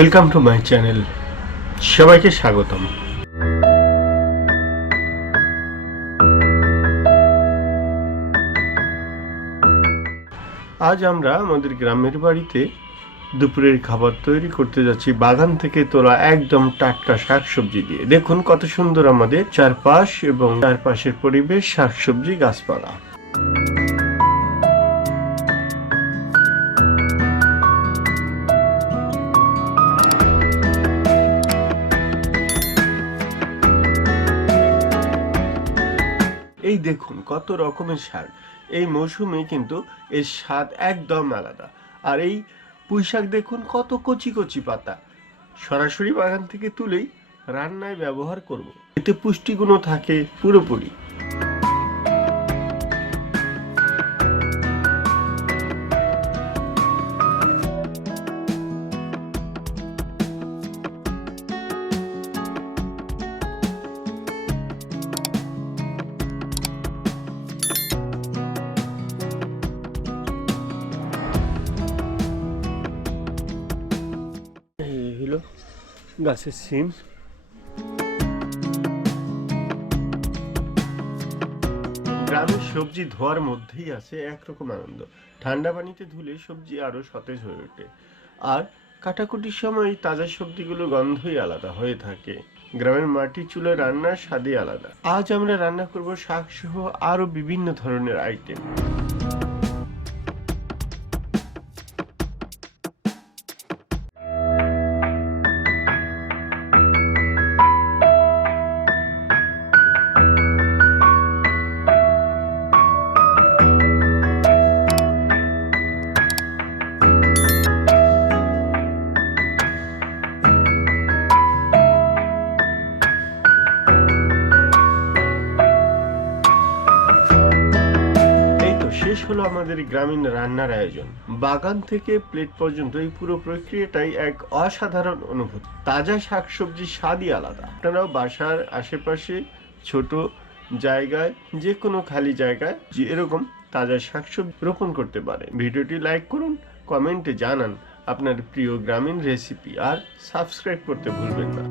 Welcome to my channel. সবাইকে স্বাগতম। আজ আমরা আমাদের গ্রামের বাড়িতে দুপুরের খাবার তৈরি করতে যাচ্ছি বাগান থেকে তোলা একদম টাটকা শাকসবজি দিয়ে। দেখুন কত সুন্দর আমাদের চারপাশ এবং চারপাশের পরিবেশ, শাকসবজি, গাছপালা। এই দেখুন কত রকমের শাক। এই মৌসুমে কিন্তু এর স্বাদ একদম আলাদা। আর এই পুঁই শাক দেখুন কত কচি কচি পাতা, সরাসরি বাগান থেকে তুলেই রান্নায় ব্যবহার করব। এতে পুষ্টিগুণও থাকে পুরোপুরি। এই হলো গাছের সিম। গ্রামের সবজি ধোয়ার মধ্যেই আছে একরকম আনন্দ। ঠান্ডা পানিতে ধুলে সবজি আরো সতেজ হয়ে ওঠে, আর কাটাকুটির সময় তাজা সবজিগুলো গন্ধই আলাদা হয়ে থাকে। গ্রামের মাটির চুলায় রান্নার স্বাদই আলাদা। আজ আমরা রান্না করব শাক সহ আরো বিভিন্ন ধরনের আইটেম। শেষ হলো আমাদের গ্রামীণ রান্নার আয়োজন। বাগান থেকে প্লেট পর্যন্ত এই পুরো প্রক্রিয়াটাই এক অসাধারণ অনুভূতি। তাজা শাকসবজির স্বাদই আলাদা। আপনারাও বাসার আশেপাশে ছোট জায়গায়, যে কোনো খালি জায়গায় যে এরকম তাজা শাকসবজি রোপণ করতে পারেন। ভিডিওটি লাইক করুন, কমেন্টে জানান আপনার প্রিয় গ্রামীণ রেসিপি, আর সাবস্ক্রাইব করতে ভুলবেন না।